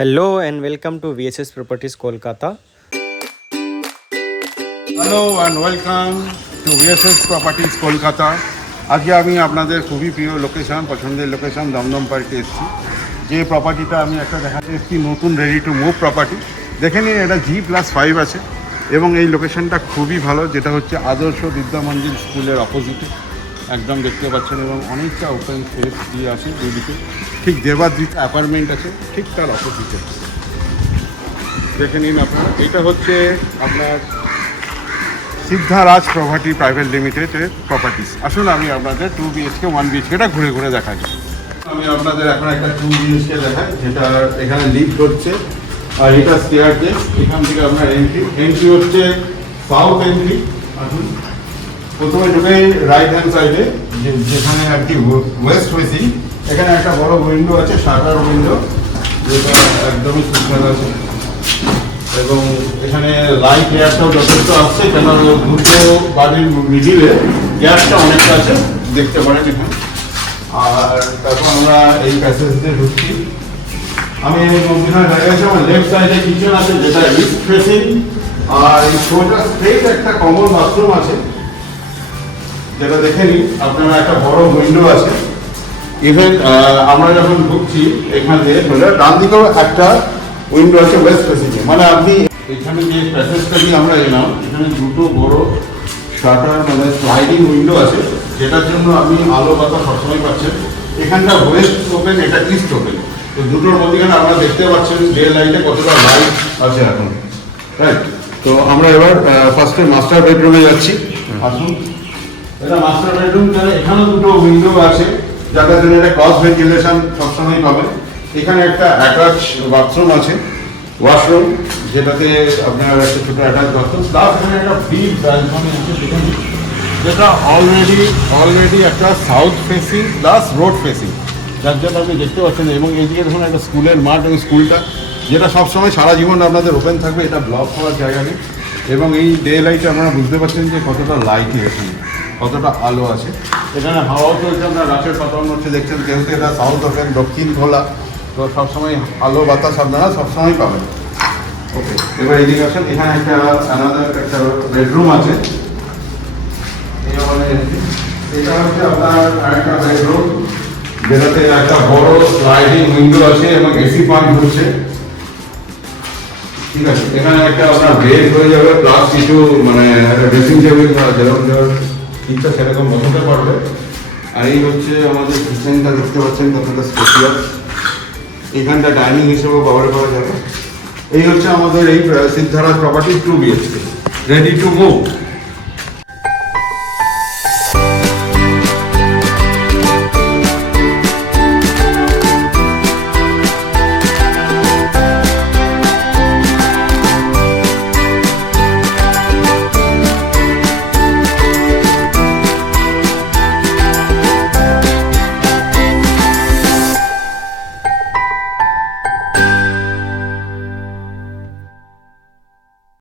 Hello and welcome to VSS Properties Kolkata. Hello and welcome to VSS properties Kolkata. আজকে আমি আপনাদের খুবই প্রিয় লোকেশন, পছন্দের লোকেশন দমদম পার্কে এসেছি। যে প্রপার্টিটা আমি একটা দেখাতে এসেছি, নতুন রেডি টু মুভ প্রপার্টি। দেখে নিন, এটা G+5 আছে এবং এই লোকেশনটা খুবই ভালো, যেটা হচ্ছে আদর্শ বিদ্যা মন্দির স্কুলের অপোজিটে একদম দেখতে পাচ্ছেন, এবং অনেকটা ওপেন স্পেস দিয়ে আছে দুদিকে। ঠিক দেবাদ্রিত অ্যাপার্টমেন্ট আছে ঠিক তার অপোজিটে, দেখে নিন আপনারা। এটা হচ্ছে আপনার সিদ্ধারাজ প্রপার্টি প্রাইভেট লিমিটেডের প্রপার্টিস। আসলে আমি আপনাদের 2 BHK 1 BHKটা ঘুরে ঘুরে দেখাই। আমি আপনাদের এখন একটা 2 BHK দেখাই, যেটা এখানে লিফট হচ্ছে আর এটা স্টেয়ারকেস। এখান থেকে আপনার এন্ট্রি হচ্ছে সাউথ এন্ট্রি। আসুন, প্রথমে ঢুকে রাইট হ্যান্ড সাইডে যেখানে আর কি ওয়েস্ট ফেসিং, এখানে একটা বড় উইন্ডো আছে, শাটার উইন্ডো, যেটা একদমই সুন্দর আছে। এবং এখানে লাইট এয়ারটাও যথেষ্ট আসছে, কেন দুটো বাড়ির মিডিলে গ্যাসটা অনেকটা আছে, দেখতে পারেন এখানে। আর তারপর আমরা এই প্যাসেজ দিয়ে ঢুকছি। আমি এই মন্দিরের জায়গায় আছি, আমার লেফট সাইডে কিচেন আছে যেটা ইস্ট ফেসিং, আর এই সোজা স্ট্রেট একটা কমন বাথরুম আছে, যেটা দেখে নিন আপনারা। একটা বড় উইন্ডো আছে। ইভেন আমরা যখন ঢুকছি এখান দিয়ে ডান দিকেও একটা উইন্ডো আছে ওয়েস্ট ফেসিংয়ে। মানে আপনি এখানে যে প্যাসেজটা দিয়ে আমরা এলাম, এখানে দুটো বড় শাটার মানে স্লাইডিং উইন্ডো আছে, যেটার জন্য আপনি আলো বাতাস সবসময় পাচ্ছেন। এখানটা ওয়েস্ট ওপেন, এটা ইস্ট ওপেন। তো দুটোর মধ্যেখানে আপনারা দেখতে পাচ্ছেন ডে লাইটে কতটা লাইট আছে এখন, রাইট? তো আমরা এবার ফার্স্টে মাস্টার বেডরুমে যাচ্ছি। আসুন, এটা মাস্টার বেডরুম। এখানেও দুটো উইন্ডো আছে, যাদের জন্য এটা ক্রস ভেন্টিলেশন সবসময় পাবেন। এখানে একটা অ্যাটাচ বাথরুম আছে, ওয়াশরুম, যেটাতে আপনার একটা ছোটো অ্যাটাচ বাথরুম, প্লাস এখানে একটা বিগ ব্যালকনি আছে, সেখানে যেটা অলরেডি একটা south facing plus road facing, যার জন্য আপনি দেখতে পাচ্ছেন। এবং এইদিকে দেখুন একটা স্কুলের মাঠ, এবং স্কুলটা যেটা সবসময় সারা জীবন আপনাদের ওপেন থাকবে, এটা ব্লক করার জায়গা নেই। এবং এই ডে লাইটে আপনারা বুঝতে পারছেন যে কতটা লাইটিং এখানে, কতটা আলো আছে। এখানে হাওয়াও চলছে, আপনার রাতের পাতানো হচ্ছে দেখছেন। যেহেতু এটা সাউথ ওপেন, দক্ষিণ খোলা, তো সবসময় আলো বাতাস আপনারা সবসময় পাবেন। ওকে, এবার এদিকে আসেন। এখানে একটা একটা বেডরুম আছে। এটা হচ্ছে আপনার একটা বেডরুম, যেটাতে একটা বড় স্লাইডিং উইন্ডো আছে এবং এসি পয়েন্ট হচ্ছে, ঠিক আছে। এখানে একটা আপনার বেড হয়ে যাবে, প্লাস কিছু মানে একটা ড্রেসিং টেবিল, যেরকম ইচ্ছা সেরকম বসাতে পারবে। আর এই হচ্ছে আমাদের কিচেনটা, দেখতে পাচ্ছেন কতটা স্পেশিয়াস। এখানটা ডাইনিং হিসেবেও ব্যবহার করা যাবে। এই হচ্ছে আমাদের এই Siddharaj property 2 BHK ready to move.